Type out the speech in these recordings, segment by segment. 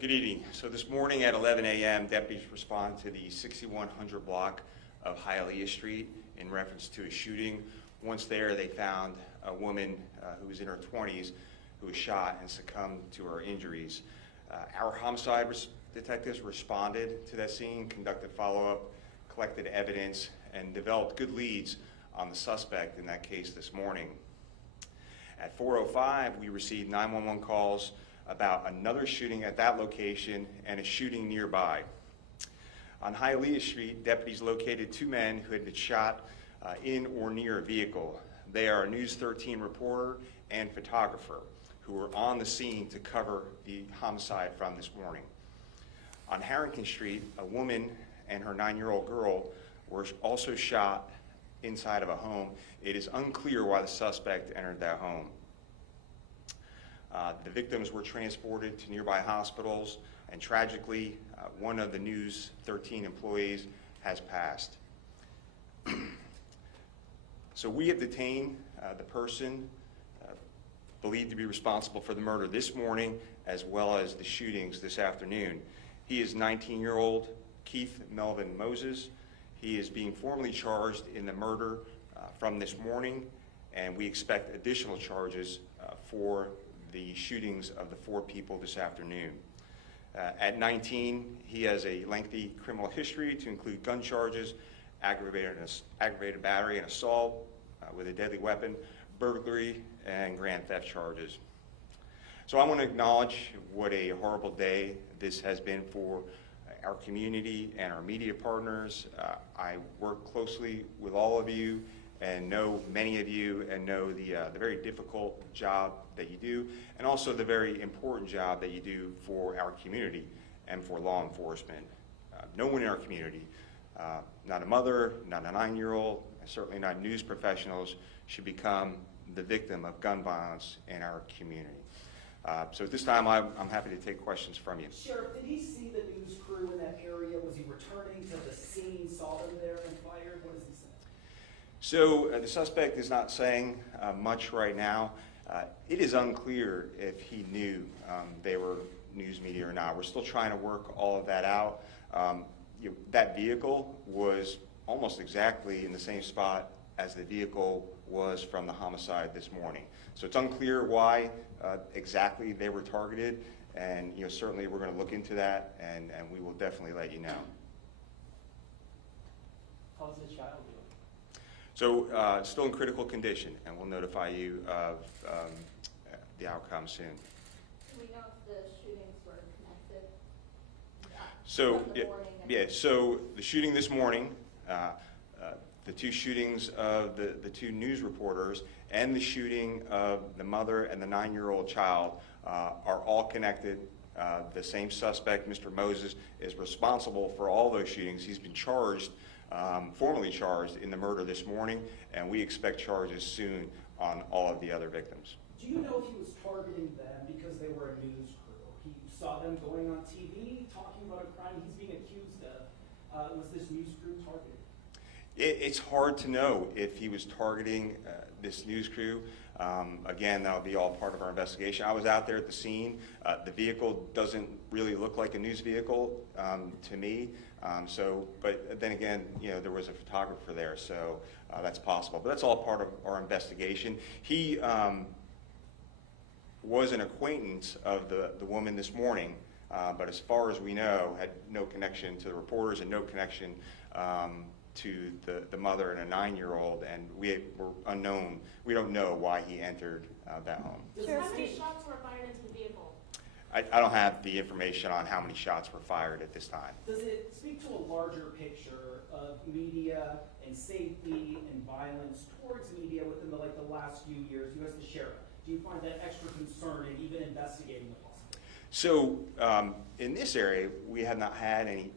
Good evening. So this morning at 11 a.m., deputies responded to the 6100 block of Hialeah Street in reference to a shooting. Once there, they found a woman who was in her 20s who was shot and succumbed to her injuries. Our homicide detectives responded to that scene, conducted follow-up, collected evidence, and developed good leads on the suspect in that case this morning. At 4:05, we received 911 calls about another shooting at that location and a shooting nearby. On Hialeah Street, deputies located two men who had been shot in or near a vehicle. They are a News 13 reporter and photographer who were on the scene to cover the homicide from this morning. On Harrington Street, a woman and her 9-year-old girl were also shot inside of a home. It is unclear why the suspect entered that home. The victims were transported to nearby hospitals, and tragically, one of the News 13 employees has passed. So we have detained the person believed to be responsible for the murder this morning, as well as the shootings this afternoon. He is 19-year-old Keith Melvin Moses. He is being formally charged in the murder from this morning, and we expect additional charges for the shootings of the 4 people this afternoon. At 19, he has a lengthy criminal history to include gun charges, aggravated battery and assault with a deadly weapon, burglary, and grand theft charges. So I want to acknowledge what a horrible day this has been for our community and our media partners. I work closely with all of you and know many of you and know the very difficult job that you do, and also the very important job that you do for our community and for law enforcement. No one in our community, not a mother, not a 9-year-old, certainly not news professionals, should become the victim of gun violence in our community. So at this time, I'm happy to take questions from you. Sheriff, did he see the news crew in that area? Was he returning to the scene, saw them there and fired? What does he say? So the suspect is not saying much right now. It is unclear if he knew they were news media or not. We're still trying to work all of that out. That vehicle was almost exactly in the same spot as the vehicle was from the homicide this morning. So it's unclear why exactly they were targeted, and certainly we're going to look into that, and we will definitely let you know. How's the child doing? So still in critical condition, and we'll notify you of the outcome soon. Do we know if the shootings were connected? So so the shooting this morning, the 2 shootings of the 2 news reporters, and the shooting of the mother and the 9-year-old child are all connected. The same suspect, Mr. Moses, is responsible for all those shootings. He's been charged, formally charged in the murder this morning, and we expect charges soon on all of the other victims. Do you know if he was targeting them because they were a news crew? He saw them going on TV, talking about a crime he's being accused of. Was this news crew targeted? It's hard to know if he was targeting this news crew. Again, that'll be all part of our investigation. I was out there at the scene. The vehicle doesn't really look like a news vehicle to me. But then again, there was a photographer there, so that's possible. But that's all part of our investigation. He was an acquaintance of the woman this morning, but as far as we know, had no connection to the reporters and no connection to the mother and a 9-year-old, and we're unknown. We don't know why he entered that home. How many shots were fired into the vehicle? I don't have the information on how many shots were fired at this time. Does it speak to a larger picture of media and safety and violence towards media within the last few years? You as the sheriff, do you find that extra concerning, even investigating the possibility? So in this area, we have not had any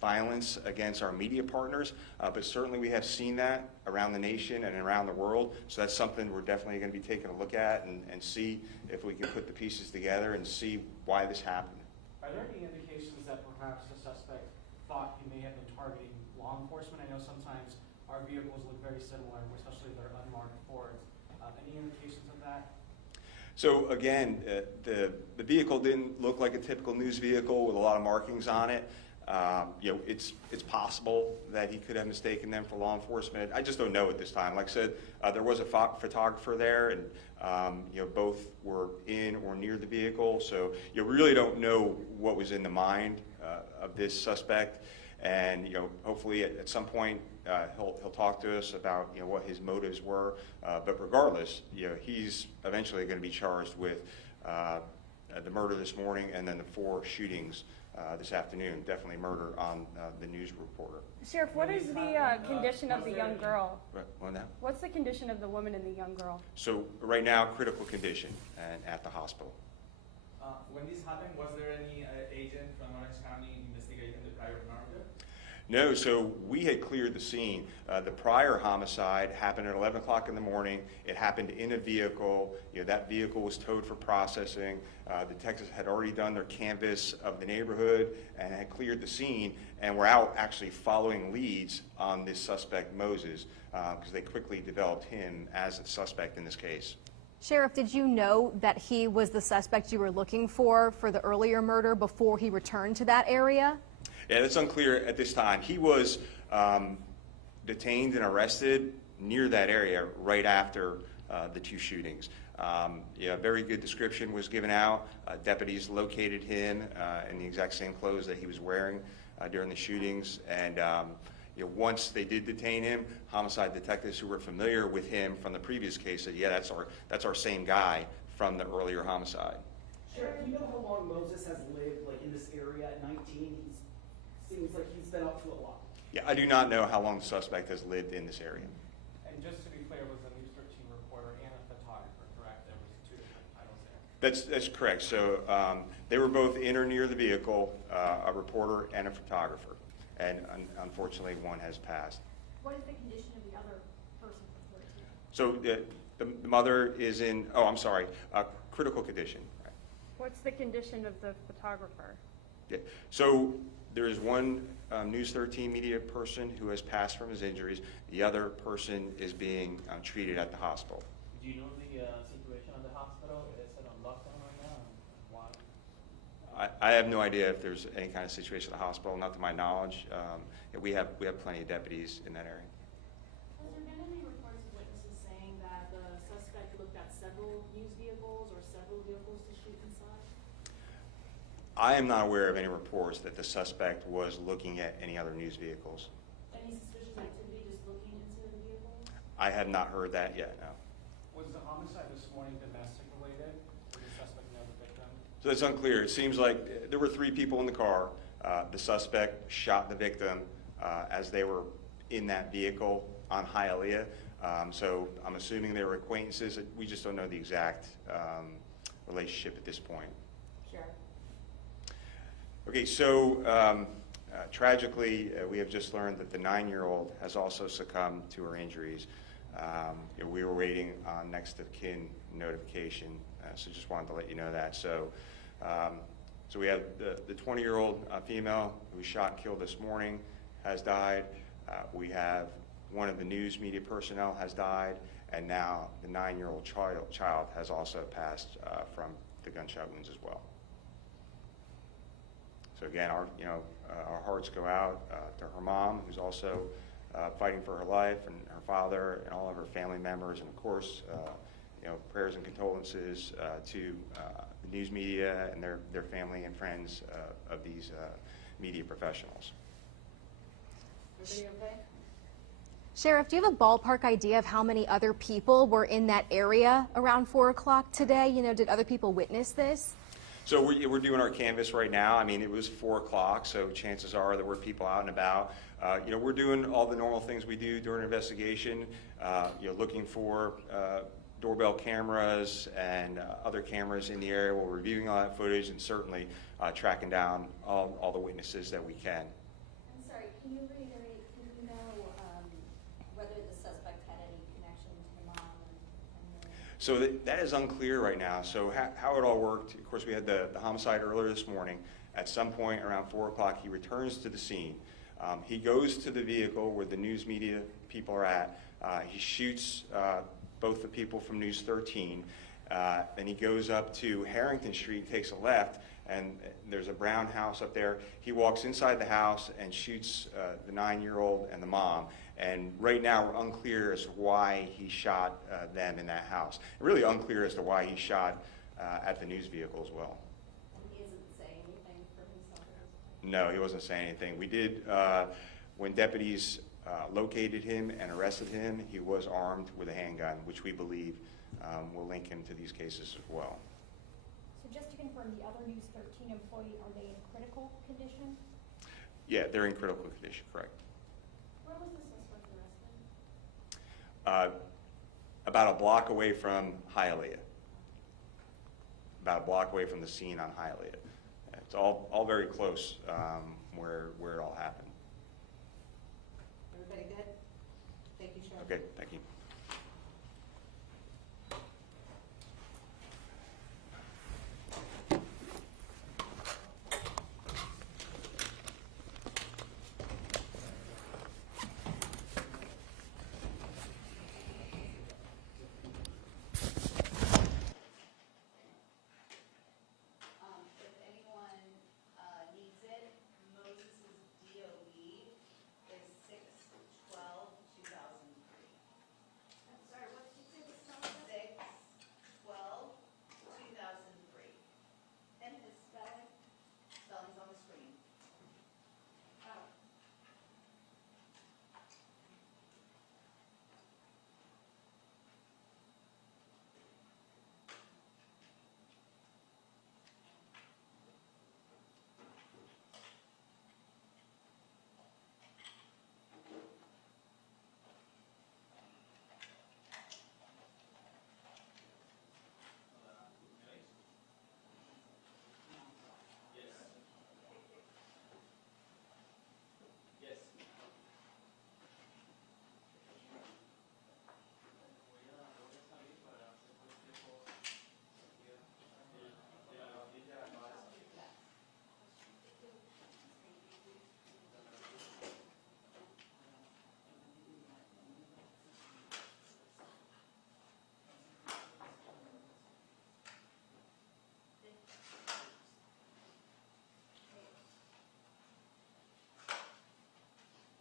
violence against our media partners, but certainly we have seen that around the nation and around the world. So that's something we're definitely going to be taking a look at and see if we can put the pieces together and see why this happened. Are there any indications that perhaps the suspect thought he may have been targeting law enforcement? I know sometimes our vehicles look very similar, especially if they're unmarked Fords. Any indications of that? So again, the vehicle didn't look like a typical news vehicle with a lot of markings on it. It's possible that he could have mistaken them for law enforcement. I just don't know at this time. Like I said, there was a photographer there, and both were in or near the vehicle. So you really don't know what was in the mind of this suspect. And hopefully at some point he'll talk to us about what his motives were. But regardless, he's eventually going to be charged with the murder this morning and then the 4 shootings this afternoon. Definitely murder on the news reporter. Sheriff, what is the condition of the young girl? What now? What's the condition of the woman and the young girl? So right now, critical condition and at the hospital. When this happened, was there any agent from Orange County investigating the prior murder? No, so we had cleared the scene. The prior homicide happened at 11 o'clock in the morning. It happened in a vehicle. That vehicle was towed for processing. Detectives had already done their canvass of the neighborhood and had cleared the scene, and were out actually following leads on this suspect, Moses, because they quickly developed him as the suspect in this case. Sheriff, did you know that he was the suspect you were looking for the earlier murder before he returned to that area? Yeah, that's unclear at this time. He was detained and arrested near that area right after the 2 shootings. Very good description was given out. Deputies located him in the exact same clothes that he was wearing during the shootings. And once they did detain him, homicide detectives who were familiar with him from the previous case said, yeah, that's our same guy from the earlier homicide. Sheriff, do you know how long Moses has lived in this area at 19? Seems like he's been up to a lot. Yeah, I do not know how long the suspect has lived in this area. And just to be clear, was a News 13 reporter and a photographer, correct? There was 2 different titles there. That's correct. So they were both in or near the vehicle, a reporter and a photographer. And unfortunately, one has passed. What is the condition of the other person from 13? So the mother is in, critical condition. What's the condition of the photographer? Yeah. So there is one News 13 media person who has passed from his injuries. The other person is being treated at the hospital. Do you know the situation at the hospital? Is it on lockdown right now? And why? I have no idea if there's any kind of situation at the hospital, not to my knowledge. We have plenty of deputies in that area. Has there been any reports of witnesses saying that the suspect looked at several news vehicles or several vehicles to shoot inside? I am not aware of any reports that the suspect was looking at any other news vehicles. Any suspicious activity just looking into the vehicle? I have not heard that yet, no. Was the homicide this morning domestic related? Did the suspect know the victim? So it's unclear. It seems like there were 3 people in the car. The suspect shot the victim as they were in that vehicle on Hialeah. So I'm assuming they were acquaintances. We just don't know the exact relationship at this point. Sure. Okay, so tragically, we have just learned that the 9-year-old has also succumbed to her injuries. We were waiting on next of kin notification, so just wanted to let you know that. So we have the 20-year-old female who was shot and killed this morning has died. We have one of the news media personnel has died, and now the 9-year-old child has also passed from the gunshot wounds as well. So again, our hearts go out to her mom, who's also fighting for her life, and her father, and all of her family members, and of course, prayers and condolences to the news media and their family and friends of these media professionals. Everybody okay? Sheriff, do you have a ballpark idea of how many other people were in that area around 4 o'clock today? Did other people witness this? So we're doing our canvas right now. I mean, it was 4 o'clock, so chances are there were people out and about. We're doing all the normal things we do during an investigation, looking for doorbell cameras and other cameras in the area. We're reviewing all that footage and certainly tracking down all the witnesses that we can. I'm sorry, can you reiterate, do you know whether the suspect had any connection to the mom and So that is unclear right now. So how it all worked, of course, we had the homicide earlier this morning. At some point around 4 o'clock, he returns to the scene. He goes to the vehicle where the news media people are at. He shoots both the people from News 13, Then he goes up to Harrington Street, takes a left, and there's a brown house up there. He walks inside the house and shoots the 9-year-old and the mom. And right now, we're unclear as to why he shot them in that house. Really unclear as to why he shot at the news vehicle as well. He isn't saying anything for himself at this point? No, he wasn't saying anything. We did, when deputies located him and arrested him, he was armed with a handgun, which we believe will link him to these cases as well. So just to confirm, the other News 13 employee, are they in critical condition? Yeah, they're in critical condition, correct. Where was the suspect arrested? About a block away from Hialeah. About a block away from the scene on Hialeah. It's all very close where it all happened. Everybody good? Thank you, Sheriff. Okay, thank you. If anyone needs it, Moses's DOE is 6/12/2003. I'm sorry, what did you say the spelling was? 6/12/2003. And his spelling? Spelling's on the screen. Oh.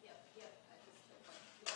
Yep, I just took one. Okay.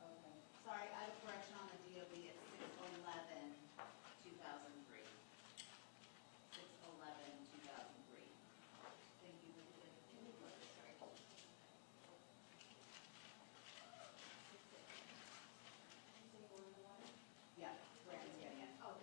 Okay. Sorry, I have a correction on the DOB. It's 6/11/2003. 6/11/2003. Thank you. Sorry. Yeah, Brandon's getting it. Oh. Yeah.